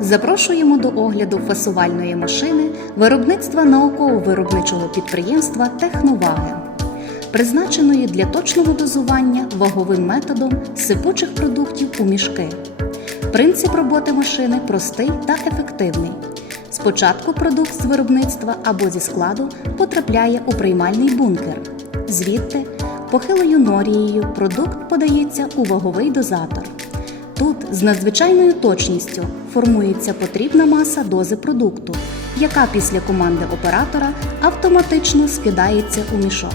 Запрошуємо до огляду фасувальної машини виробництва науково-виробничого підприємства Техноваги, призначеної для точного дозування ваговим методом сипучих продуктів у мішки. Принцип роботи машини простий та ефективний. Спочатку продукт з виробництва або зі складу потрапляє у приймальний бункер. Звідти похилою норією продукт подається у ваговий дозатор. Тут з надзвичайною точністю формується потрібна маса дози продукту, яка після команди оператора автоматично скидається у мішок.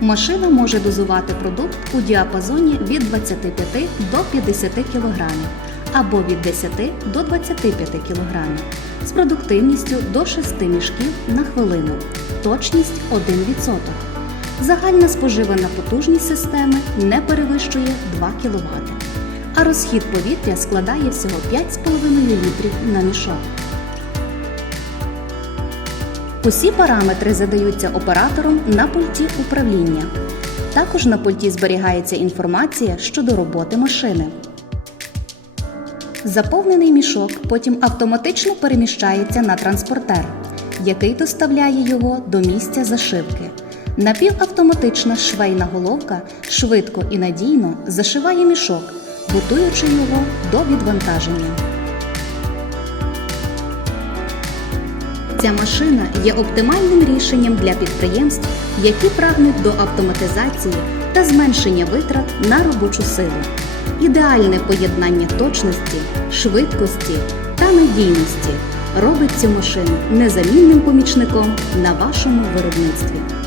Машина може дозувати продукт у діапазоні від 25 до 50 кг або від 10 до 25 кг з продуктивністю до 6 мішків на хвилину, точність 1%. Загальна споживана потужність системи не перевищує 2 кВт, а розхід повітря складає всього 5,5 літрів на мішок. Усі параметри задаються оператором на пульті управління. Також на пульті зберігається інформація щодо роботи машини. Заповнений мішок потім автоматично переміщається на транспортер, який доставляє його до місця зашивки. Напівавтоматична швейна головка швидко і надійно зашиває мішок, готуючи його до відвантаження. Ця машина є оптимальним рішенням для підприємств, які прагнуть до автоматизації та зменшення витрат на робочу силу. Ідеальне поєднання точності, швидкості та надійності робить цю машину незамінним помічником на вашому виробництві.